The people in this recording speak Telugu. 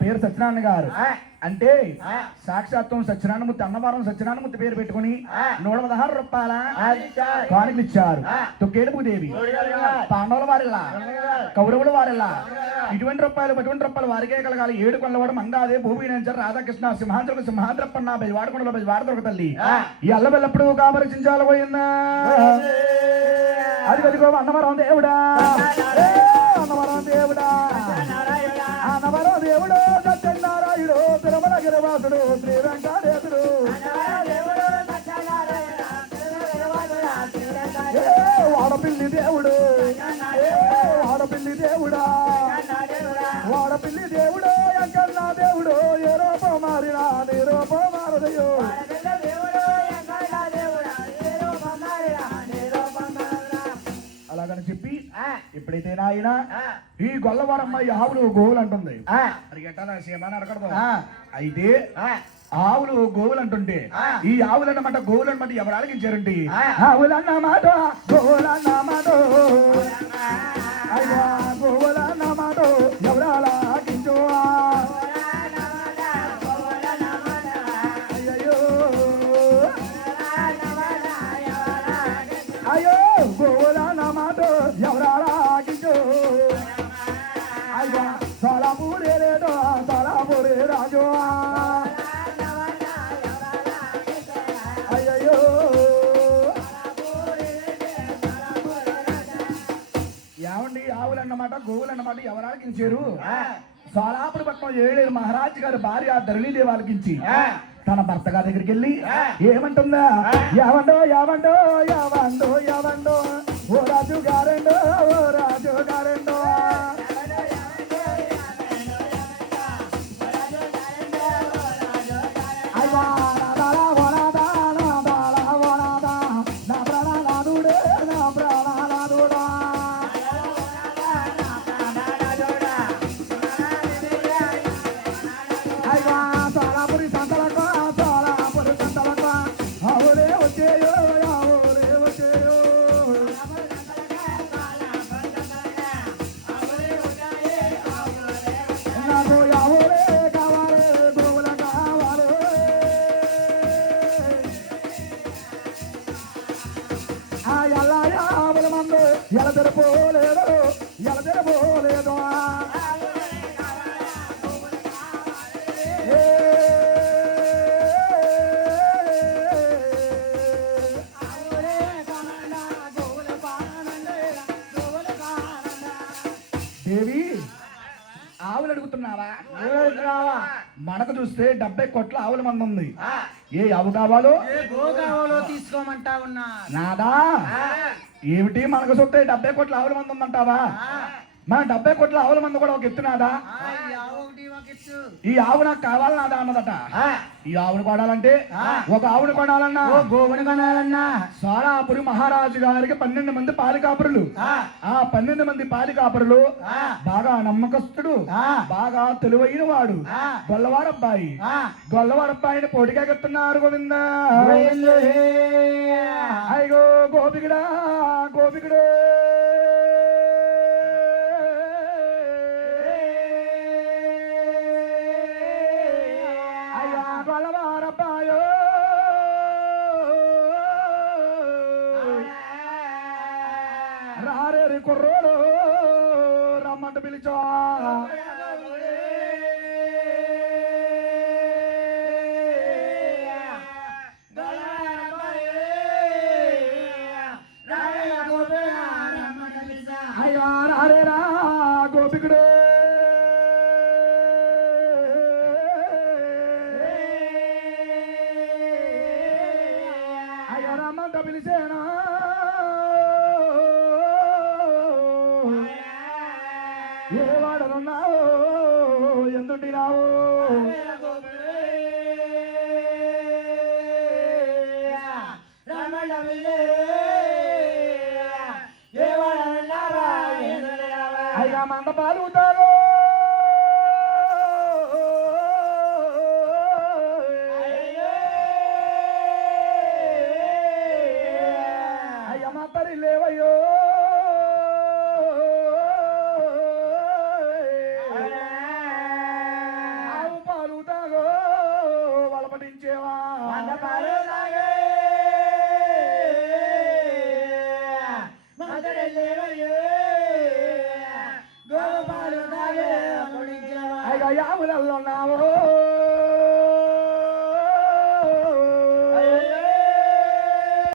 పేరు సత్యనారాయణ గారు. అంటే సాక్షాత్వం సత్యనారాయణమూర్తి అన్నవరం సత్యనారాయణమూర్తి పేరు పెట్టుకుని 116 రూపాయల కానుకలు ఇచ్చారు. తొక్కేడు భూదేవి పాండవుల వారిలా కౌరవుల వారిలా ఇటువంటి రూపాయలు వారికే కలగాలి. 7 కొల్లవాడు మంగాదే భూమించారు రాధాకృష్ణ సింహాంధ్రకు సింహాంధ్రప్పన్న బెజవాడకొండలో బెజవాడదొరక తల్లి ఈ అల్లబెల్లప్పుడు కాపరిచించాలి పోయిందా. అది కదిగో అన్నవరం దేవుడా అన్నవరం దేవుడా అన్నవరం దేవుడు సత్యనారాయణుడు తిరుమల గిరివాసుడు శ్రీ వెంకటేశుడు వాడపిల్లి దేవుడు వాడపిల్లి దేవుడా వాడపిల్లి దేవుడు ఎంకన్నా దేవుడు ఏ రూపం మారినా నీ రూపం మారదయ్యో. అలాగని చెప్పి ఎప్పుడైతే నాయన ఈ గొల్లవారమ్మ ఈ ఆవులు గోవులు అంటుంది అడగడదు. అయితే ఆవులు గోవులు అంటుంటే ఈ ఆవులు అన్నమాట గోవులు అన్నమాట ఎవరు అడిగించారంటే ఆవులు అన్నమాట గోవులు అన్నమాట అయ్యా గోవులు అన్నమాట ఎవరు అలాగించు అయ్యో అయ్యో గోవులు అన్నమాట ఎవరు అలాగించు అయ్యా సోలాపూరే లేదో సోలాపూరే రాజు అయ్యో ఏమండి ఆవులు అన్నమాట గోవులు అన్నమాట ఎవరు ఆలకించారు. సోలాపురి పట్నం 7 మహారాజు గారి భార్య ధరణీదేవి ఆలకించి తన భర్త గారి దగ్గరికి వెళ్ళి ఏమంటుందా యావండో యావండో యావండో యావండో ఓ రాజు గారెండో ఓ రాజు గారెండో ఎలదెరపోలేదు ఎలదెరపోలేదు దేవి ఆవులు అడుగుతున్నావా మనకు చూస్తే 70 కోట్ల ఆవుల మంది ఉంది. ఏ ఆవు కావాలో తీసుకోమంటా ఉన్నా నాదా ఏమిటి మనకు చూస్తే 70 కోట్ల ఆవుల మంది ఉందంటావా. మన 70 కోట్ల ఆవుల మంది కూడా ఒక ఎత్తునాదా. ఈ ఆవు నాకు కావాలన్నాదా అన్నదట. ఈ ఆవును కొనాలంటే ఒక ఆవును కొనాలన్నా గోవుని కొనాలన్నా సోలాపురి మహారాజు గారికి 12 మంది పాలికాపురులు. ఆ 12 మంది పాలికాపురులు బాగా నమ్మకస్తుడు బాగా తెలివైన వాడు గొల్లవారబ్బాయి. గొల్లవారబ్బాయిని పోటీకెత్తున్నారు గోవిందా. అయ్యో గోపికుడా గోపికుడు గొల్లవారబ్బాయో రారేరి కుర్రోడు రమ్మంట పిలిచో అయ్యో రారేరా గోపికుడు అయ్యో రమ్మంట పిలిచేనా ఏ వాడనున్నావు ఎందుంటినావు అయ్యా మంద పాలుతారు అయ్యా మా తరి లేవయ్యో పాలు తాగే మదరెల్లేవయ్యే గోపాలు తాగే అయ్యో యాములలో ఉన్నావు